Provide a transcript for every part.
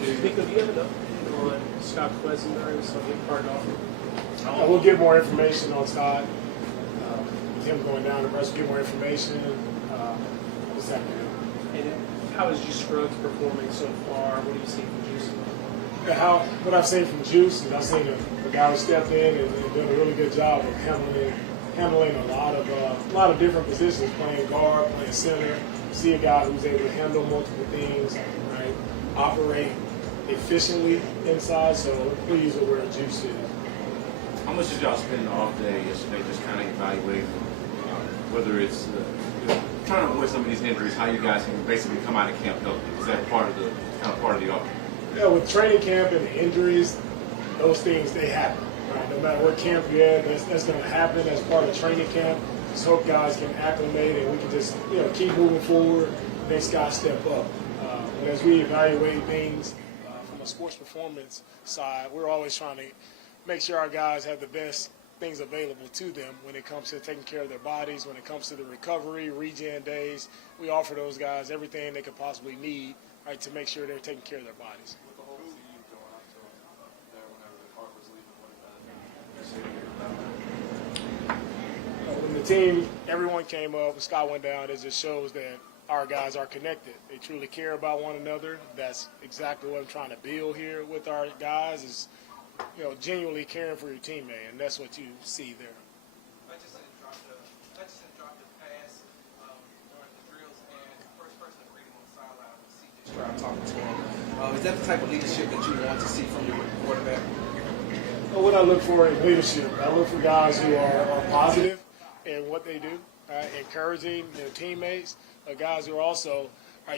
DeMeco, do you have an update on Scott Quesenberry, so he part off? We'll get more information on Scott. With him going down the rest, get more information. What's that do? And how is Juice Scruggs performing so far? What do you see from Juice? What I've seen from Juice is I've seen a guy who stepped in and done a really good job of handling a lot of different positions, playing guard, playing center. See a guy who's able to handle multiple things, right? Operate efficiently inside. So we're pleased with where Juice is. How much did y'all spend the off day yesterday just kind of evaluating whether it's trying to avoid some of these injuries, how you guys can basically come out of camp healthy? Is that part of the offense? Yeah, with training camp and the injuries, those things, they happen. Right? No matter what camp you're at, that's going to happen as part of training camp. Just hope guys can acclimate and we can just keep moving forward. Next guy step up. But as we evaluate things from a sports performance side, we're always trying to make sure our guys have the best things available to them when it comes to taking care of their bodies, when it comes to the recovery, regen days. We offer those guys everything they could possibly need, right, to make sure they're taking care of their bodies. With the whole team going out to there whenever the car was leaving, When the team, everyone came up, when Scott went down, it just shows that our guys are connected. They truly care about one another. That's exactly what I'm trying to build here with our guys is, genuinely caring for your teammate, and that's what you see there. Metchie dropped the pass during the drills, and the first person to read him on the sideline was C.J. Stroud talking to him. Is that the type of leadership that you want to see from your quarterback? Well, what I look for in leadership, I look for guys who are positive in what they do, encouraging their teammates, guys who are also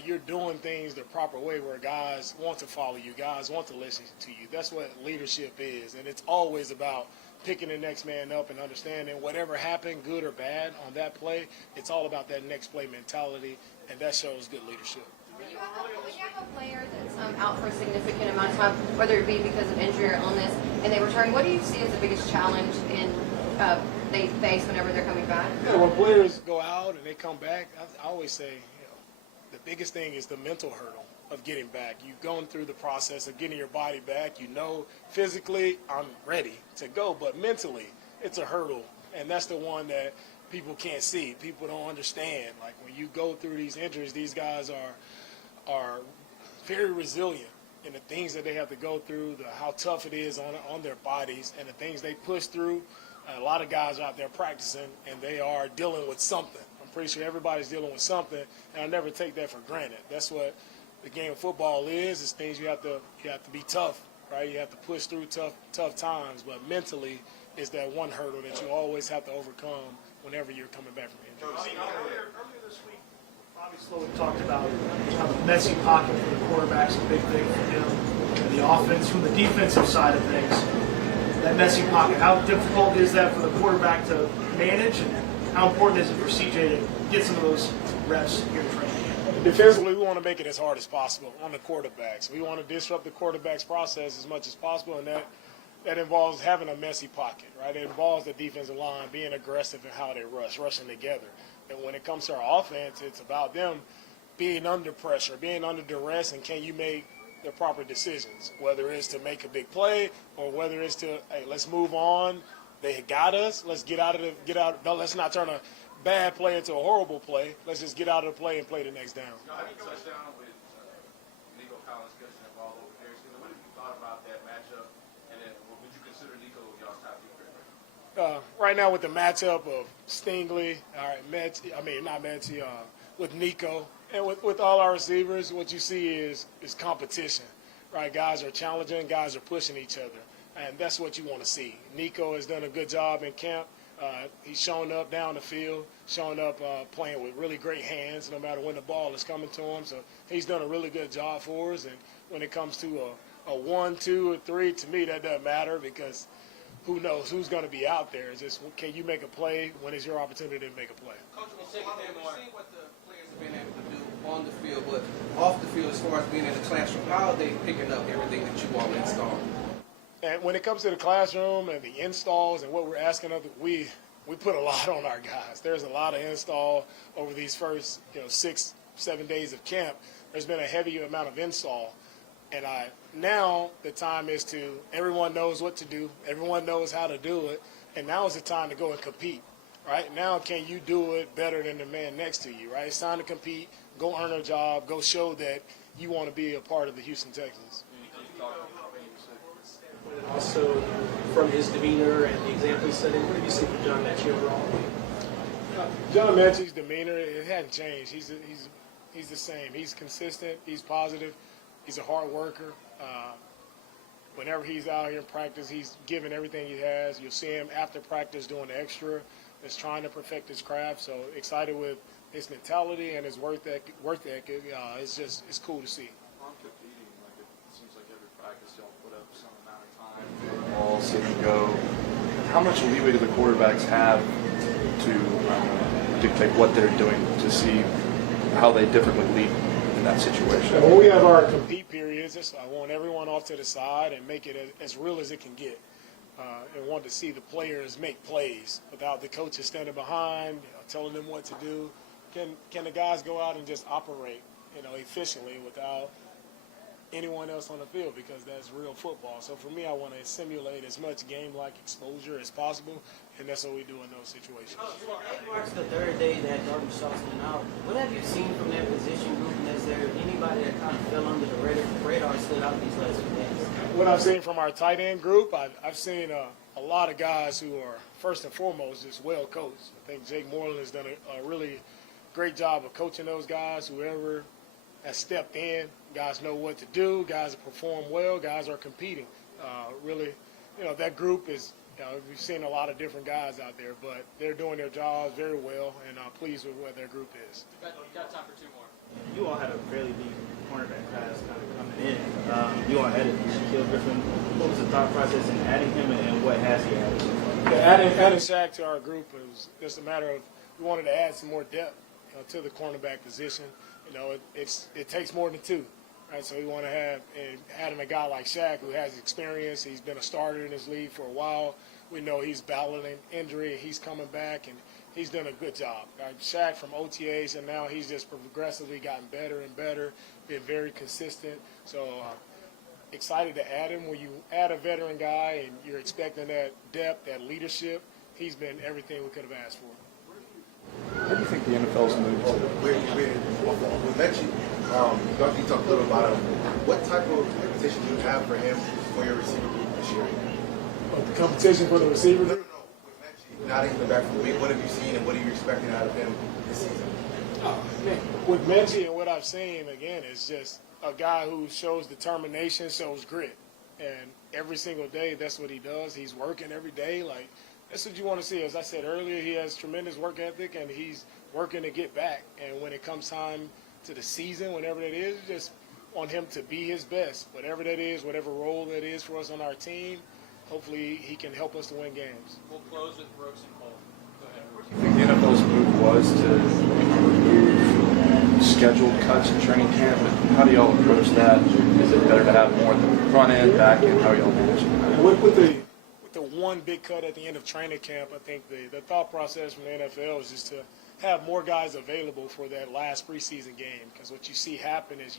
you're doing things the proper way where guys want to follow you, guys want to listen to you. That's what leadership is, and it's always about picking the next man up and understanding whatever happened, good or bad, on that play, it's all about that next play mentality, and that shows good leadership. When you have a player that's out for a significant amount of time, whether it be because of injury or illness, and they return, what do you see as the biggest challenge they face whenever they're coming back? Yeah, when players go out and they come back, I always say, the biggest thing is the mental hurdle of getting back. You've gone through the process of getting your body back. Physically, I'm ready to go, but mentally, it's a hurdle, and that's the one that people can't see. People don't understand. Like when you go through these injuries, these guys are very resilient in the things that they have to go through, how tough it is on their bodies, and the things they push through. A lot of guys are out there practicing, and they are dealing with something. Pretty sure everybody's dealing with something, and I never take that for granted. That's what the game of football is. It's things you have to be tough, right? You have to push through tough times, but mentally is that one hurdle that you always have to overcome whenever you're coming back from injury. Earlier this week, Bobby Slowick talked about how the messy pocket for the quarterback's a big thing for him, and the offense from the defensive side of things. That messy pocket, how difficult is that for the quarterback to manage, and how important is it for CJ to get some of those reps here in training camp? Defensively, we want to make it as hard as possible on the quarterbacks. We want to disrupt the quarterback's process as much as possible, and that involves having a messy pocket, right? It involves the defensive line being aggressive in how they rushing together. And when it comes to our offense, it's about them being under pressure, being under duress, and can you make the proper decisions, whether it's to make a big play or whether it's to, hey, let's move on. They got us. Let's get out. No, let's not turn a bad play into a horrible play. Let's just get out of the play and play the next down. Y'all had a touchdown with Nico Collins catching the ball over there. What have you thought about that matchup? And then would you consider Nico y'all's top defense? Right now with the matchup of Stingley, with Nico, and with all our receivers, what you see is competition, right? Guys are challenging, guys are pushing each other. And that's what you want to see. Nico has done a good job in camp. He's shown up down the field, showing up playing with really great hands no matter when the ball is coming to him. So he's done a really good job for us. And when it comes to a 1, 2, or 3, to me that doesn't matter because who knows who's going to be out there. It's just can you make a play when it's your opportunity to make a play. Coach, we've seen what the players have been able to do on the field, but off the field as far as being in the classroom, how are they picking up everything that you all installed? And when it comes to the classroom and the installs and what we're asking of we put a lot on our guys. There's a lot of install over these first 6-7 days of camp. There's been a heavy amount of install. And now the time is to, everyone knows what to do, everyone knows how to do it, and now is the time to go and compete, right? Now can you do it better than the man next to you, right? It's time to compete, go earn a job, go show that you want to be a part of the Houston Texans. And also from his demeanor and the example he set, what have you seen from John Metchie overall? John Metchie's demeanor, it hasn't changed. He's the same. He's consistent. He's positive. He's a hard worker. Whenever he's out here in practice, he's giving everything he has. You'll see him after practice doing the extra. He's trying to perfect his craft. So excited with his mentality and his work ethic. It's cool to see. On competing, like it seems like every practice y'all put up some amount of time, all sit and go. How much leeway do the quarterbacks have to dictate what they're doing to see how they differently lead in that situation? When we have our compete periods, I want everyone off to the side and make it as real as it can get. And want to see the players make plays without the coaches standing behind, telling them what to do. Can the guys go out and just operate, efficiently without anyone else on the field, because that's real football. So for me, I want to simulate as much game-like exposure as possible, and that's what we do in those situations. It marks the third day that Darby Shaw's been out. What have you seen from that position group, and is there anybody that kind of fell under the radar stood out these last few days? What I've seen from our tight end group, I've seen a lot of guys who are, first and foremost, just well coached. I think Jake Moreland has done a really great job of coaching those guys. Whoever has stepped in, guys know what to do, guys have performed well, guys are competing. Really, that group is, we've seen a lot of different guys out there, but they're doing their jobs very well, and I'm pleased with where their group is. Got time for two more. You all had a fairly deep cornerback class kind of coming in. You all added Shaq Griffin. What was the thought process in adding him, and what has he added so far? Adding Shaq to our group, it was just a matter of we wanted to add some more depth to the cornerback position. It takes more than two, right? So we want to have, and adding a guy like Shaq who has experience. He's been a starter in this league for a while. We know he's battling injury. He's coming back, and he's done a good job. Shaq from OTAs, and now he's just progressively gotten better and better, been very consistent. So excited to add him. When you add a veteran guy and you're expecting that depth, that leadership, he's been everything we could have asked for. How do you think the NFL's moved to? With Metchie, you talked a little about him. What type of competition do you have for him for your receiver group this year? The competition for the receiver? No. With Metchie not even back from the week, what have you seen and what are you expecting out of him this season? With Metchie and what I've seen, again, is just a guy who shows determination, shows grit. And every single day, that's what he does. He's working every day. That's what you want to see. As I said earlier, he has tremendous work ethic, and he's working to get back. And when it comes time to the season, whenever that is, you just want him to be his best. Whatever that is, whatever role that is for us on our team, hopefully he can help us to win games. We'll close with Brooks and Cole. Go ahead. What do you think the NFL's move was to remove scheduled cuts in training camp? And how do y'all approach that? Is it better to have more at the front end, back end? How are y'all managing that? With the one big cut at the end of training camp, I think the thought process from the NFL is just to have more guys available for that last preseason game. Because what you see happen is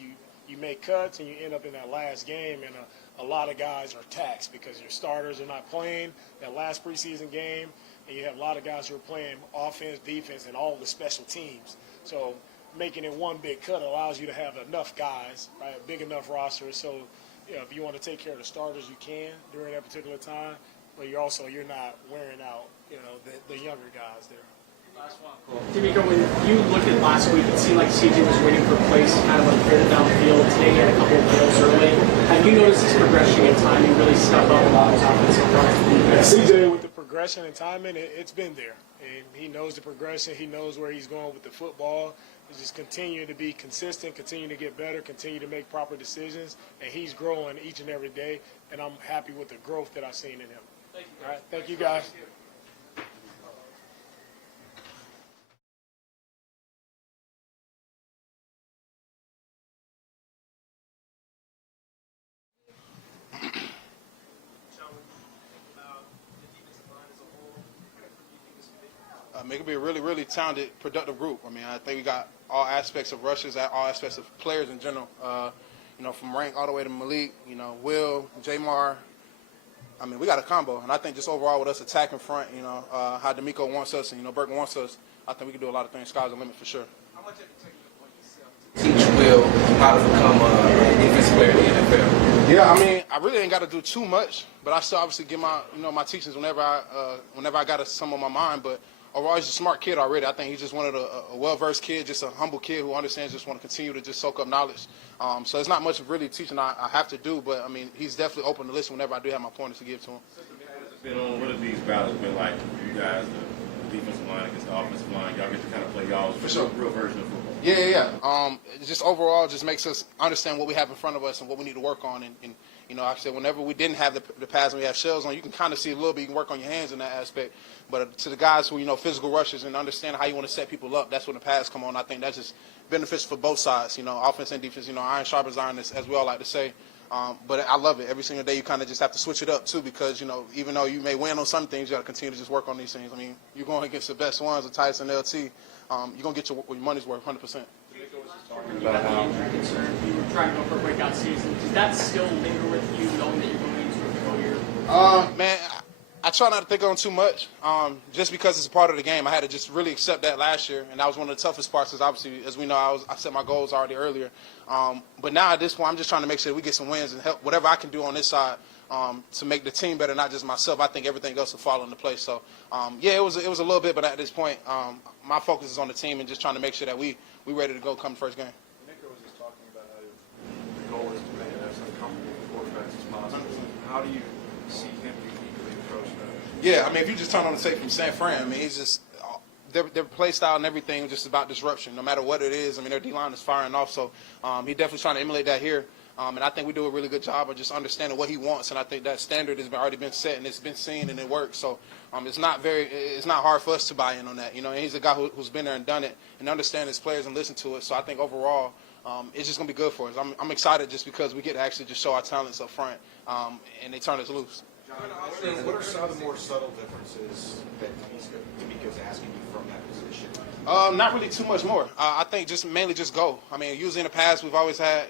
you make cuts and you end up in that last game, and a lot of guys are taxed because your starters are not playing that last preseason game, and you have a lot of guys who are playing offense, defense, and all the special teams. So making it one big cut allows you to have enough guys, right, a big enough roster. So if you want to take care of the starters, you can during that particular time, but you're not wearing out the younger guys there. Last one. DeMeco, when you looked at last week, it seemed like CJ was waiting for plays kind of unfair downfield. Today he had a couple of plays early. Have you noticed his progression in timing really step up on his offensive line? CJ, with the progression and timing, it's been there. And he knows the progression. He knows where he's going with the football. He just continue to be consistent, continue to get better, continue to make proper decisions, and he's growing each and every day, and I'm happy with the growth that I've seen in him. Thank you, guys. All right, thank you, guys. It could be a really, really talented, productive group. I mean, I think we got all aspects of rushers, all aspects of players in general. from Rank all the way to Malik, Will, Jamar. I mean, we got a combo, and I think just overall with us attacking front, how DeMeco wants us and, Burke wants us, I think we can do a lot of things. Sky's the limit for sure. How much have you taken upon yourself to teach Will how to become a defensive player in the NFL? Yeah, I mean, I really ain't got to do too much, but I still obviously give my, my teachings whenever I got some on my mind. But overall, he's a smart kid already. I think he's just one of a well-versed kid, just a humble kid who understands, just want to continue to just soak up knowledge. So it's not much of really teaching I have to do, but I mean, he's definitely open to listen whenever I do have my pointers to give to him. What have these battles been like for you guys, the defensive line against the offensive line? Y'all get to kind of play y'all's real version of football. Yeah. Just overall, just makes us understand what we have in front of us and what we need to work on. And like I said, whenever we didn't have the pads and we have shells on, you can kind of see a little bit. You can work on your hands in that aspect. But to the guys who, physical rushes and understand how you want to set people up, that's when the pads come on. I think that's just beneficial for both sides, offense and defense. Iron sharpens iron, as we all like to say. But I love it. Every single day you kind of just have to switch it up, too, because, even though you may win on some things, you got to continue to just work on these things. I mean, you're going against the best ones, the Tyson LT. You're going to get your money's worth 100%. You had the injury concern. You were trying to go for a breakout season. Does that still linger with you, knowing that you're going into a full year? Man, I try not to think on too much, just because it's a part of the game. I had to just really accept that last year, and that was one of the toughest parts. Because obviously, as we know, I set my goals already earlier. But now at this point, I'm just trying to make sure that we get some wins and help whatever I can do on this side to make the team better, not just myself. I think everything else will fall into place. So, yeah, it was a little bit, but at this point, my focus is on the team and just trying to make sure that we ready to go come the first game. DeMeco was just talking about how the goal is to make it as uncomfortable for quarterbacks as possible. How do you see him uniquely approach that? Yeah, I mean, if you just turn on the tape from San Fran, I mean, he's just their play style and everything just about disruption, no matter what it is. I mean, their D-line is firing off, so he definitely trying to emulate that here. And I think we do a really good job of just understanding what he wants, and I think that standard has already been set and it's been seen and it works. So it's not hard for us to buy in on that. And he's a guy who's been there and done it and understand his players and listen to it. So I think overall it's just gonna be good for us. I'm excited just because we get to actually just show our talents up front and they turn us loose. John, what are some of the more subtle differences that DeMeco's asking you from that position? Not really too much more. I think mainly just go. I mean, usually in the past we've always had,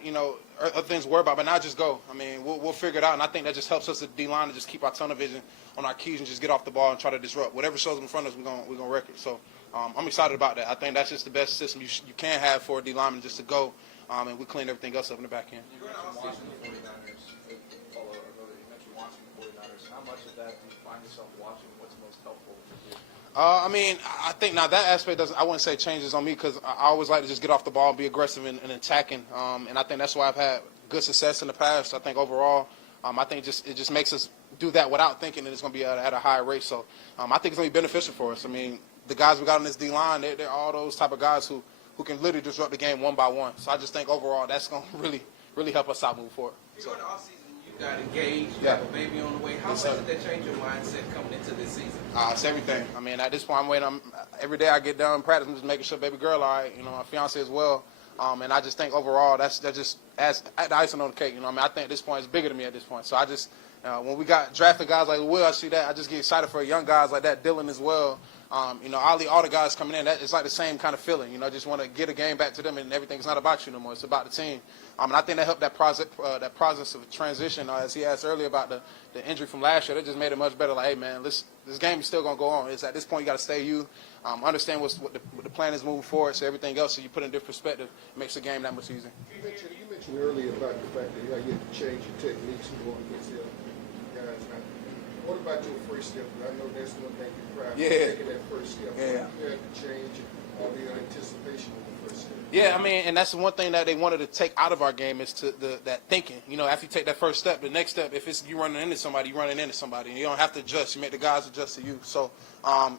other things to worry about, but now just go. I mean, we'll figure it out, and I think that just helps us at D-line to just keep our tunnel vision on our keys and just get off the ball and try to disrupt. Whatever shows in front of us, we're gonna wreck it. So I'm excited about that. I think that's just the best system you can have for a D-lineman, just to go, and we clean everything else up in the back end. You mentioned watching the 49ers. You mentioned watching the 49ers. How much of that do you find yourself watching? What's most helpful for you? I mean, I think now that aspect I wouldn't say changes on me, because I always like to just get off the ball and be aggressive and attacking. And I think that's why I've had good success in the past. I think overall, I think it just makes us do that without thinking that it's going to be at a higher rate. So I think it's going to be beneficial for us. I mean, the guys we got on this D-line, they're all those type of guys who can literally disrupt the game one by one. So I just think overall that's going to really help us out moving forward. So in the offseason, you got engaged, you have a baby on the way. How much did that change your mindset coming into this season? It's everything. I mean, at this point, I'm waiting. Every day I get done practice, I'm just making sure baby girl all right. My fiance as well. And I just think overall that just adds the icing on the cake. I mean, I think at this point it's bigger than me at this point. So I just when we got drafted guys like Will, I see that. I just get excited for young guys like that, Dylan as well. Ali, all the guys coming in, it's like the same kind of feeling. Just want to get a game back to them, and everything's not about you no more. It's about the team. And I think that helped that process of transition. As he asked earlier about the injury from last year, that just made it much better. Like, hey man, this game is still gonna go on. It's at this point you got to stay you. Understand what the plan is moving forward. So everything else, so you put in a different perspective, makes the game that much easier. You mentioned earlier about the fact that you have to change your techniques and going against the guys. Now, what about your first step? I know that's one thing you're proud of, taking that first step. Yeah. You had to change the anticipation of the first step. Yeah, I mean, and that's the one thing that they wanted to take out of our game is that thinking. After you take that first step, the next step, if it's you running into somebody, you're running into somebody. And you don't have to adjust. You make the guys adjust to you. So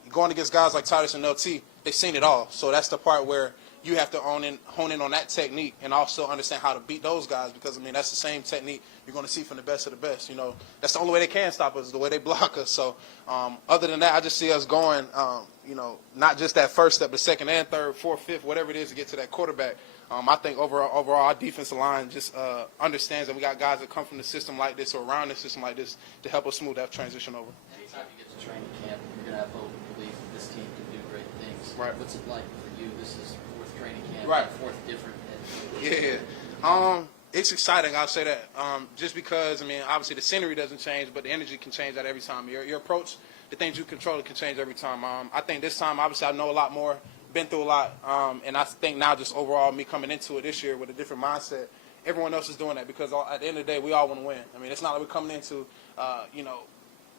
going against guys like Titus and LT, they've seen it all. So that's the part where you have to hone in on that technique and also understand how to beat those guys, because, I mean, that's the same technique you're going to see from the best of the best. That's the only way they can stop us, is the way they block us. So other than that, I just see us going, not just that first step, but second and third, fourth, fifth, whatever it is to get to that quarterback. I think overall our defensive line just understands that we got guys that come from the system like this or around the system like this to help us smooth that transition over. Anytime you get to training camp, you're going to have hope and belief that this team can do great things. Right. What's it like for you? This is fourth training camp, right. Fourth different. Yeah. It's exciting, I'll say that. Just because, I mean, obviously the scenery doesn't change, but the energy can change that every time. Your approach, the things you control, can change every time. I think this time, obviously, I know a lot more, been through a lot, and I think now just overall me coming into it this year with a different mindset, everyone else is doing that because at the end of the day, we all want to win. I mean, it's not like we're coming into,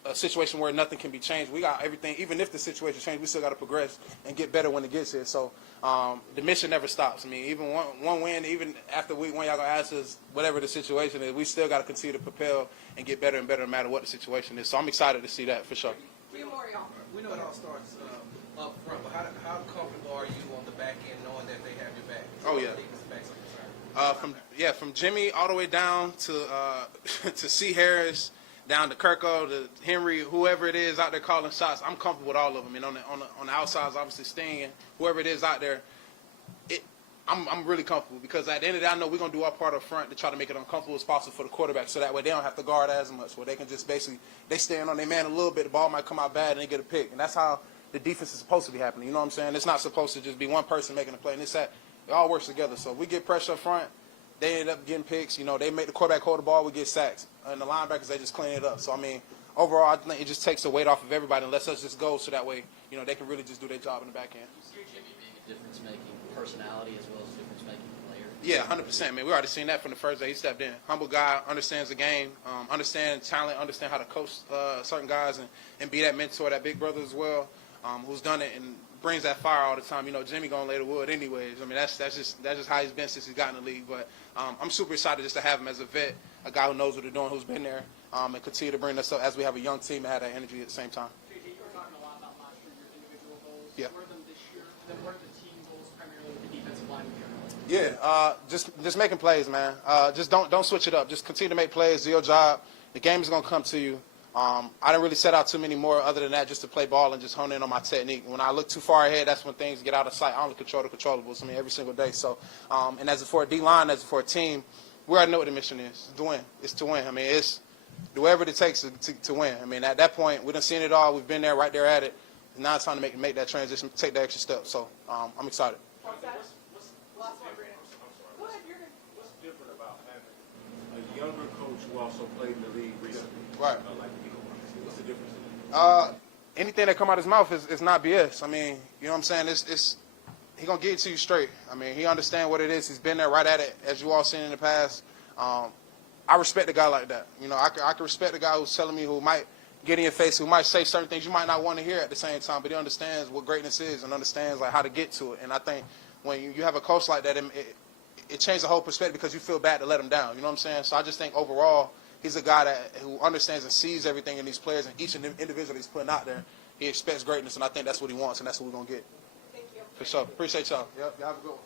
a situation where nothing can be changed. We got everything. Even if the situation changes, we still got to progress and get better when it gets here. So the mission never stops. I mean, even one win, even after week one, y'all gonna ask us whatever the situation is. We still got to continue to propel and get better and better no matter what the situation is. So I'm excited to see that for sure. We know it all starts up front, but how comfortable are you on the back end knowing that they have your back? Oh yeah. From Jimmy all the way down to to C. Harris, down to Kirko, to Henry, whoever it is out there calling shots, I'm comfortable with all of them. And on the outsides, obviously Sting and whoever it is out there, I'm really comfortable because at the end of the day, I know we're gonna do our part up front to try to make it uncomfortable as possible for the quarterback, so that way they don't have to guard as much, where they can just basically they stand on their man a little bit, the ball might come out bad and they get a pick, and that's how the defense is supposed to be happening. You know what I'm saying? It's not supposed to just be one person making a play, and it all works together. So if we get pressure up front, they end up getting picks. You know, they make the quarterback hold the ball, we get sacks, and the linebackers they just clean it up. So I mean, overall, I think it just takes the weight off of everybody and lets us just go, so that way they can really just do their job in the back end. You see Jimmy being a difference-making personality as well as a difference-making player. Yeah, 100%, man. We already seen that from the first day he stepped in. Humble guy, understands the game, understands talent, understands how to coach certain guys and be that mentor, that big brother as well, who's done it and brings that fire all the time. You know, Jimmy gonna lay the wood anyways. I mean, that's just how he's been since he's gotten in the league. But I'm super excited just to have him as a vet, a guy who knows what they're doing, who's been there, and continue to bring us up as we have a young team and have that energy at the same time. JJ, you were talking a lot about last year, your individual goals. Yeah. What are them this year? Then what are the team goals primarily with the defensive line in general? Yeah, just making plays, man. Just don't switch it up. Just continue to make plays, do your job. The game is gonna come to you. I didn't really set out too many more other than that, just to play ball and just hone in on my technique. When I look too far ahead, that's when things get out of sight. I only control the controllables. I mean, every single day. So, and as for a D-line, as for a team, we already know what the mission is. It's to win. It's to win. I mean, it's do whatever it takes to win. I mean, at that point, we done seen it all. We've been there, right there at it. Now it's time to make that transition, take that extra step. So, I'm excited. What's different about having a younger coach who also played in the league recently? Right. What's the difference? Anything that come out of his mouth is not BS. I mean, you know what I'm saying? It's he gonna get it to you straight. I mean, he understands what it is. He's been there right at it, as you all seen in the past. I respect a guy like that. You know, I can respect a guy who's telling me, who might get in your face, who might say certain things you might not want to hear at the same time, but he understands what greatness is and understands like how to get to it. And I think when you have a coach like that, it changes the whole perspective because you feel bad to let him down. You know what I'm saying? So I just think overall, he's a guy who understands and sees everything in these players, and each individual he's putting out there, he expects greatness, and I think that's what he wants, and that's what we're going to get. Thank you. For sure. Appreciate y'all. Yep, y'all have a good one.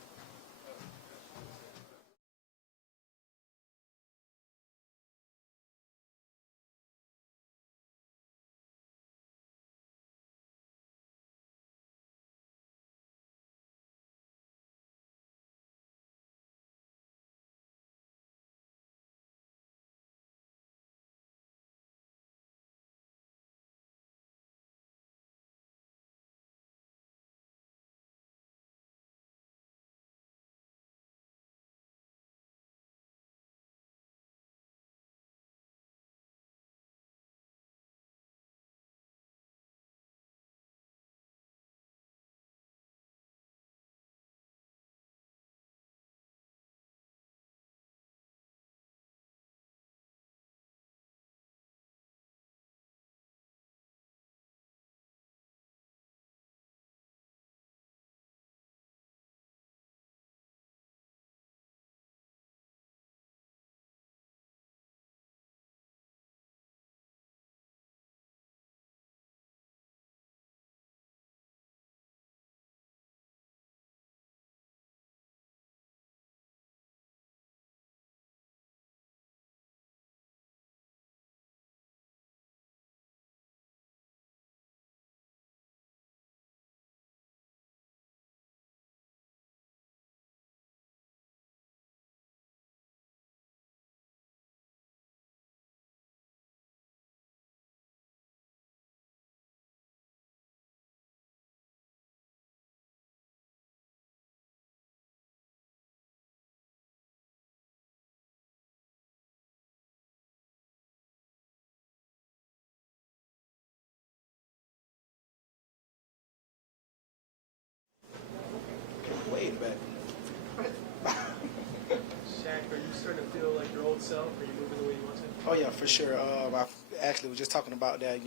itself? Are you moving the way you want to? Oh yeah, for sure. I actually was just talking about that.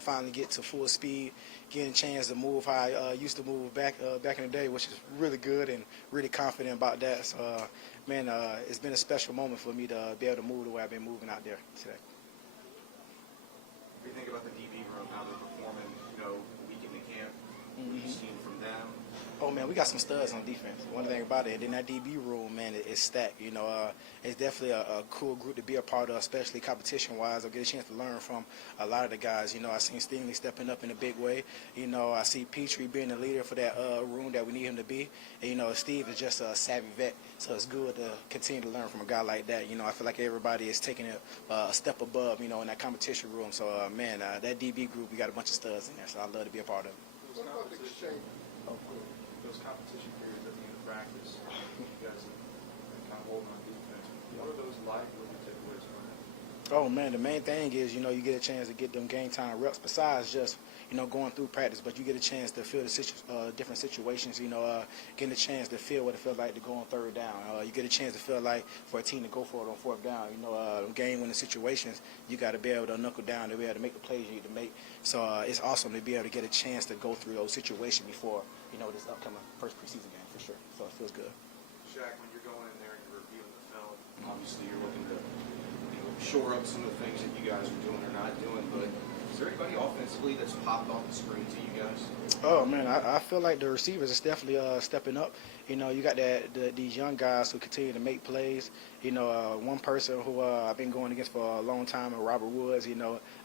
Finally get to full speed, getting a chance to move how I used to move back in the day, which is really good and really confident about that. So, man, it's been a special moment for me to be able to move the way I've been moving out there today. What do you think about the DB room, how they're performing, week in the camp? What have you seen from them? Oh, man, we got some studs on defense. One thing about it, then that DB room, man, it's stacked. It's definitely a cool group to be a part of, especially competition-wise. I get a chance to learn from a lot of the guys. I seen Stingley stepping up in a big way. I see Petrie being the leader for that room that we need him to be. And, Steve is just a savvy vet, so it's good to continue to learn from a guy like that. I feel like everybody is taking it a step above, in that competition room. So, man, that DB group, we got a bunch of studs in there, so I'd love to be a part of it. What about the exchange? Those competition periods at the end of practice, you guys are kind of holding on defense. What are those like? What are your takeaways from that? Oh, man, the main thing is, you get a chance to get them game time reps besides just, going through practice, but you get a chance to feel the different situations, getting a chance to feel what it feels like to go on third down. You get a chance to feel like for a team to go for it on fourth down. Game-winning situations, you got to be able to knuckle down to be able to make the plays you need to make. So it's awesome to be able to get a chance to go through those situations before, this upcoming first preseason game for sure. So it feels good. Shaq, when you're going in there and you're reviewing the film, obviously you're looking to shore up some of the things that you guys are doing or not doing, but is there anybody offensively that's popped off the screen to you guys? Oh, man, I feel like the receivers is definitely stepping up. You got these young guys who continue to make plays. One person who I've been going against for a long time, Robert Woods,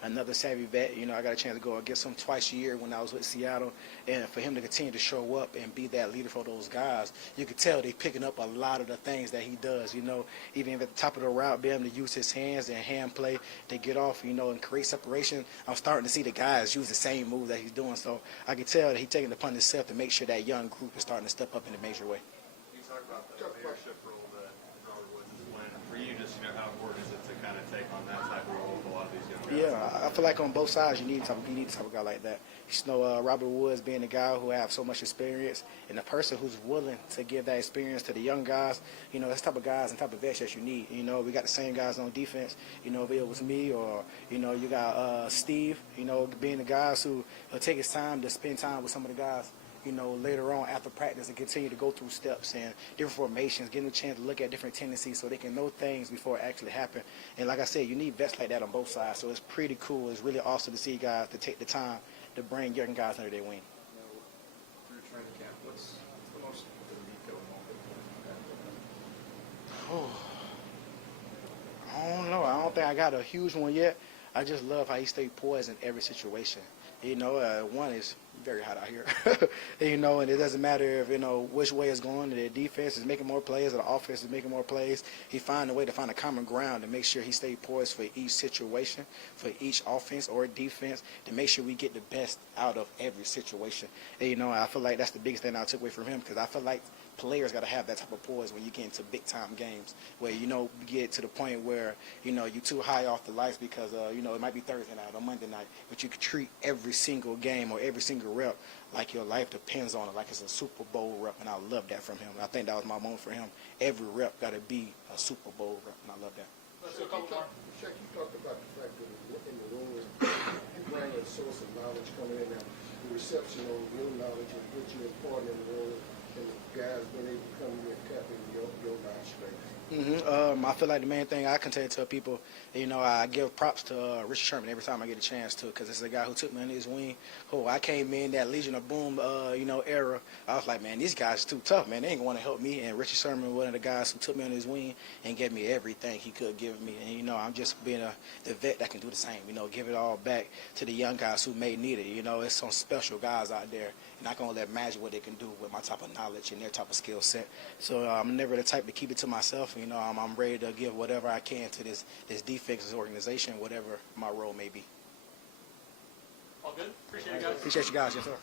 another savvy vet. I got a chance to go against him twice a year when I was with Seattle. And for him to continue to show up and be that leader for those guys, you can tell they're picking up a lot of the things that he does. Even at the top of the route, be able to use his hands and hand play to get off, and create separation. I'm starting to see the guys use the same move that he's doing. So I can tell that he's taking it upon himself to make sure that young group is starting to step up in a major way. You talk about the leadership role that Robert Woods is playing. For you, just how important is it to kind of take on that type of role with a lot of these young guys? Yeah, I feel like on both sides you need a type of guy like that. Robert Woods being the guy who have so much experience and the person who's willing to give that experience to the young guys. That's the type of guys and type of vets that you need. We got the same guys on defense. If it was me or you got Steve. Being the guys who will take his time to spend time with some of the guys. Later on after practice and continue to go through steps and different formations, getting a chance to look at different tendencies so they can know things before it actually happens. And like I said, you need vets like that on both sides. So it's pretty cool. It's really awesome to see guys to take the time to bring young guys under their wing. Through training camp, what's the most DeMeco moment? I don't know. I don't think I got a huge one yet. I just love how he stayed poised in every situation. One is very hot out here. And it doesn't matter if, which way it's going. The defense is making more plays or the offense is making more plays. He find a way to find a common ground to make sure he stay poised for each situation, for each offense or defense, to make sure we get the best out of every situation. And, I feel like that's the biggest thing I took away from him because I feel like players got to have that type of poise when you get into big-time games where, you get to the point where, you're too high off the lights because, it might be Thursday night or Monday night, but you can treat every single game or every single rep like your life depends on it, like it's a Super Bowl rep, and I love that from him. I think that was my moment for him. Every rep got to be a Super Bowl rep, and I love that. Let's go a couple more. Shaq, you talked about the fact that in the room, you bring a source of knowledge coming in now, the reception of your knowledge and what you impart in the room, and the guys being able to come in and tap into your knowledge strength. I feel like the main thing I continue to tell people, I give props to Richard Sherman every time I get a chance to, because it's the guy who took me under his wing. I came in that Legion of Boom, era. I was like, man, these guys are too tough, man. They ain't going to help me. And Richard Sherman, one of the guys who took me under his wing and gave me everything he could give me. And, I'm just being the vet that can do the same, give it all back to the young guys who may need it. It's some special guys out there, and I can only imagine what they can do with my type of knowledge and their type of skill set. So I'm never the type to keep it to myself. I'm ready to give whatever I can to this defense organization, whatever my role may be. All good? Appreciate you guys. Appreciate you guys. Yes, sir.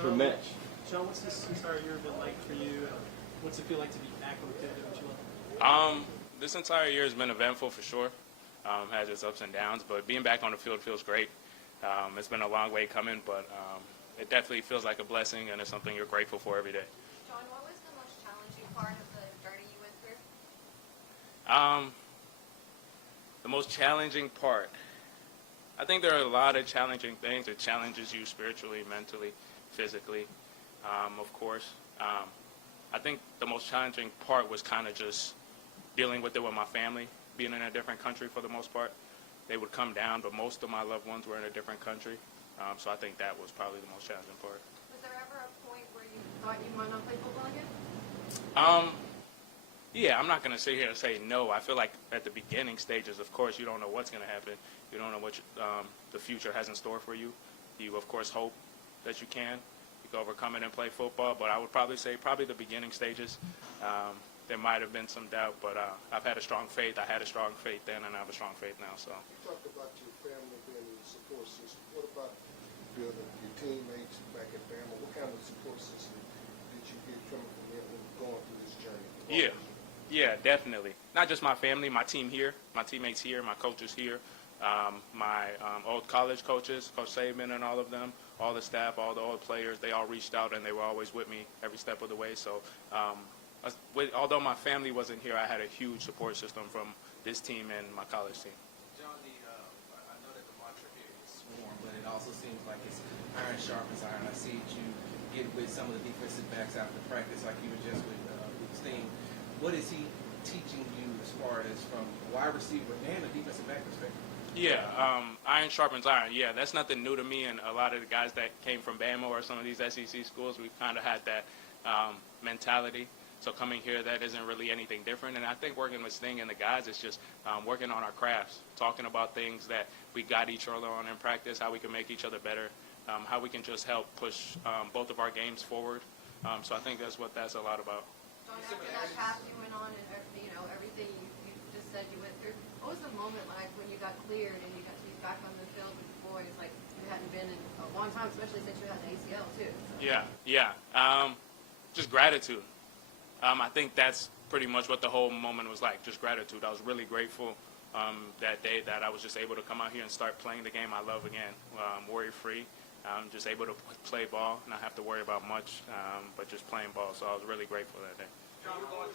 For Metch. Sean, what's this entire year been like for you? What's it feel like to be back on the field at what you love? This entire year has been eventful for sure. Has its ups and downs, but being back on the field feels great. It's been a long way coming, but it definitely feels like a blessing, and it's something you're grateful for every day. John, what was the most challenging part of the journey you went through? The most challenging part. I think there are a lot of challenging things. It challenges you spiritually, mentally, physically, of course. I think the most challenging part was kind of just dealing with it with my family, being in a different country for the most part. They would come down, but most of my loved ones were in a different country. So I think that was probably the most challenging part. Was there ever a point where you thought you might not play football again? Yeah, I'm not going to sit here and say no. I feel like at the beginning stages, of course, you don't know what's going to happen. You don't know what the future has in store for you. You, of course, hope that you can overcome it and play football, but I would probably say the beginning stages. There might have been some doubt, but I've had a strong faith. I had a strong faith then, and I have a strong faith now. So. You talked about your family being in the support system. What about your teammates back at Bama? What kind of support system did you get from them when going through this journey? Yeah, definitely. Not just my family, my team here, my teammates here, my coaches here, my old college coaches, Coach Saban and all of them, all the staff, all the old players, they all reached out and they were always with me every step of the way. So although my family wasn't here, I had a huge support system from this team and my college team. John, I know that the mantra here is swarm, but it also seems like it's iron sharpens iron. I see you get with some of the defensive backs after practice, like you were just with Steen. What is he teaching you as far as from a wide receiver and a defensive back perspective? Yeah, iron sharpens iron. Yeah, that's nothing new to me, and a lot of the guys that came from Bama or some of these SEC schools, we've kind of had that mentality. So coming here, that isn't really anything different. And I think working with Sting and the guys is just working on our crafts, talking about things that we got each other on in practice, how we can make each other better, how we can just help push both of our games forward. So I think that's what that's a lot about. John, after that path you went on and everything you just said you went through, what was the moment like when you got cleared and you got to be back on the field with the boys? Like you hadn't been in a long time, especially since you had an ACL too. So. Yeah. Just gratitude. I think that's pretty much what the whole moment was like, just gratitude. I was really grateful that day that I was just able to come out here and start playing the game I love again, worry-free. Just able to play ball, not have to worry about much, but just playing ball. So I was really grateful that day. When you were going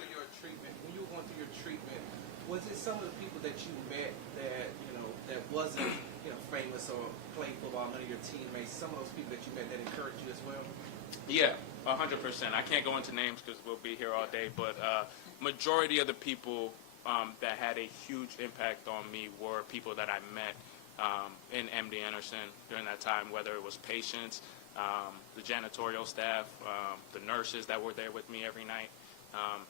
through your treatment, was it some of the people that you met that that wasn't famous or played football, none of your teammates? Some of those people that you met that encouraged you as well. Yeah, 100%. I can't go into names because we'll be here all day, but majority of the people that had a huge impact on me were people that I met in MD Anderson during that time, whether it was patients, the janitorial staff, the nurses that were there with me every night,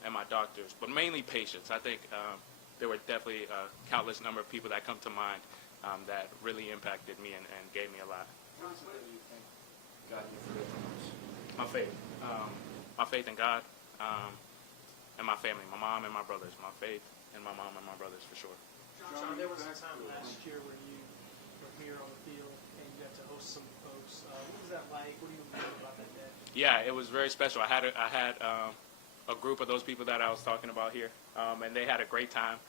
and my doctors, but mainly patients. I think there were definitely a countless number of people that come to mind that really impacted me and gave me a lot. What is it that you think got you through it the most? My faith in God, and my family, my mom and my brothers. My faith in my mom and my brothers, for sure. John, there was a time last year where you were here on the field and you got to host some folks. What was that like? What do you remember about that day? Yeah, it was very special. I had a group of those people that I was talking about here, and they had a great time.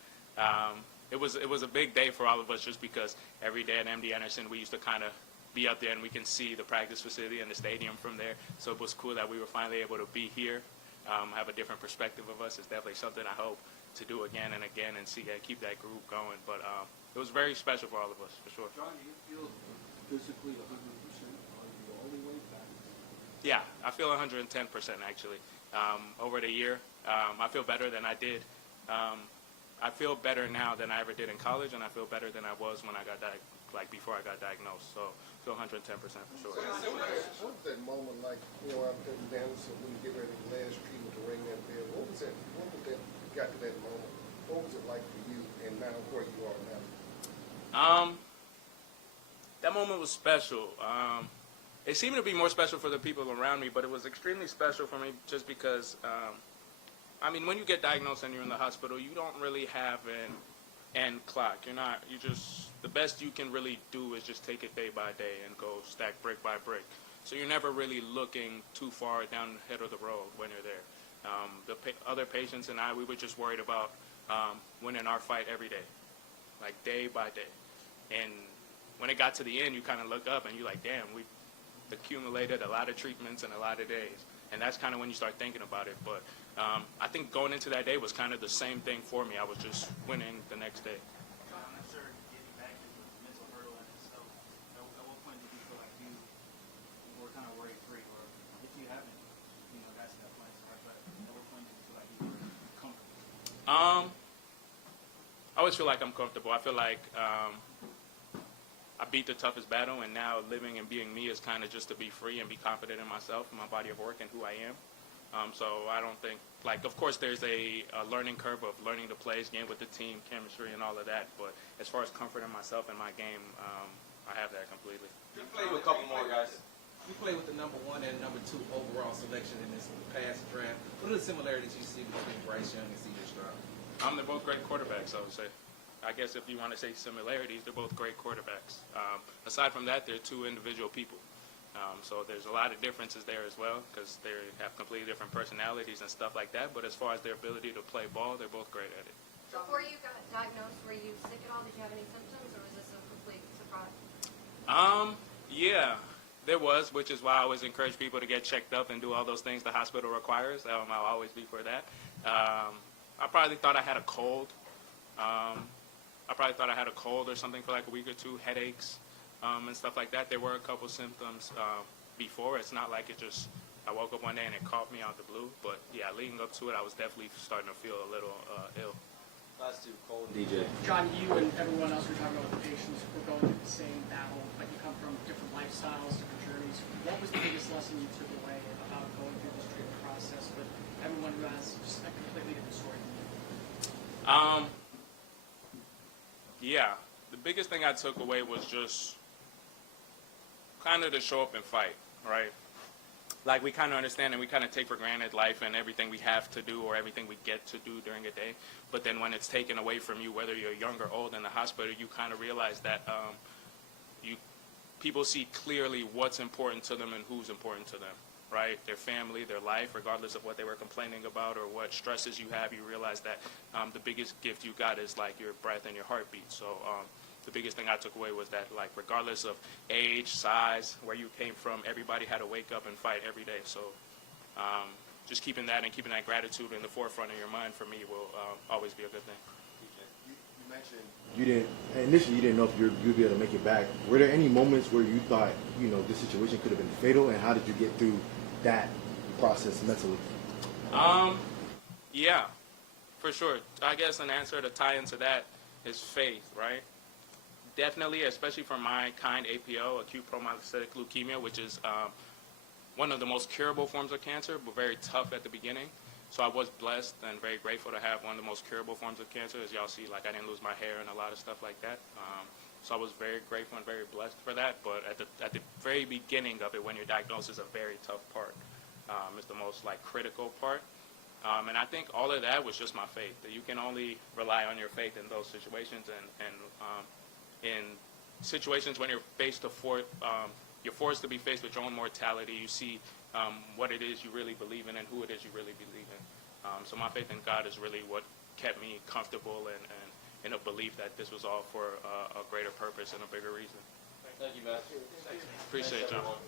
It was a big day for all of us just because every day at MD Anderson we used to kind of be up there and we can see the practice facility and the stadium from there. So it was cool that we were finally able to be here, have a different perspective of us. It's definitely something I hope to do again and again and keep that group going. But it was very special for all of us, for sure. John, do you feel physically 100%? Are you all the way back? Yeah, I feel 110% actually. Over the year, I feel better than I did. I feel better now than I ever did in college, and I feel better than I was when I got before I got diagnosed. So I feel 110% for sure. What was that moment like, out there in Anderson when you get ready to last treatment to ring that bell? What was that? When that got to that moment? What was it like for you, and now where you are now? That moment was special. It seemed to be more special for the people around me, but it was extremely special for me just because, when you get diagnosed and you're in the hospital, you don't really have an end clock. The best you can really do is just take it day by day and go stack brick by brick. So you're never really looking too far down the head of the road when you're there. Other patients and I, we were just worried about winning our fight every day, like day by day. And when it got to the end, you kind of look up and you're like, damn, we accumulated a lot of treatments and a lot of days. And that's kind of when you start thinking about it. But I think going into that day was kind of the same thing for me. I was just winning the next day. I'm not sure getting back is a mental hurdle in itself. At what point did you feel like you were kind of worry-free, or if you haven't, got to that point, but at what point did you feel like you were comfortable? I always feel like I'm comfortable. I feel like I beat the toughest battle, and now living and being me is kind of just to be free and be confident in myself and my body of work and who I am. So I don't think, of course there's a learning curve of learning the plays, game with the team, chemistry, and all of that. But as far as comfort in myself and my game, I have that completely. You play with a couple more guys. You play with the number 1 and number 2 overall selection in this past draft. What are the similarities you see between Bryce Young and C.J. Stroud? They're both great quarterbacks, I would say. I guess if you want to say similarities, they're both great quarterbacks. Aside from that, they're two individual people. So there's a lot of differences there as well because they have completely different personalities and stuff like that. But as far as their ability to play ball, they're both great at it. Before you got diagnosed, were you sick at all? Did you have any symptoms, or was this a complete surprise? Yeah, there was, which is why I always encourage people to get checked up and do all those things the hospital requires. I'll always be for that. I probably thought I had a cold. Or something for like a week or two, headaches and stuff like that. There were a couple symptoms before. It's not like I woke up one day and it caught me out the blue. But yeah, leading up to it, I was definitely starting to feel a little ill. Last two, Cole and DJ. John, you and everyone else were talking about the patients who were going through the same battle, but you come from different lifestyles, different journeys. What was the biggest lesson you took away about going through this treatment process with everyone who has just a completely different story than you? Yeah, the biggest thing I took away was just kind of to show up and fight, right? Like we kind of understand and we kind of take for granted life and everything we have to do or everything we get to do during a day. But then when it's taken away from you, whether you're young or old in the hospital, you kind of realize that people see clearly what's important to them and who's important to them, right? Their family, their life, regardless of what they were complaining about or what stresses you have, you realize that the biggest gift you got is like your breath and your heartbeat. So the biggest thing I took away was that, like, regardless of age, size, where you came from, everybody had to wake up and fight every day. So just keeping that and keeping that gratitude in the forefront of your mind for me will always be a good thing. You mentioned initially you didn't know if you'd be able to make it back. Were there any moments where you thought, this situation could have been fatal, and how did you get through that process mentally? Yeah, for sure. I guess an answer to tie into that is faith, right? Definitely, especially for my kind APO, acute promyelocytic leukemia, which is one of the most curable forms of cancer, but very tough at the beginning. So I was blessed and very grateful to have one of the most curable forms of cancer. As y'all see, like, I didn't lose my hair and a lot of stuff like that. So I was very grateful and very blessed for that. But at the very beginning of it, when your diagnosis is a very tough part, it's the most critical part. And I think all of that was just my faith. That you can only rely on your faith in those situations, and in situations when you're you're forced to be faced with your own mortality. You see what it is you really believe in and who it is you really believe in. So my faith in God is really what kept me comfortable and in a belief that this was all for a greater purpose and a bigger reason. Thank you, Matt. Appreciate y'all.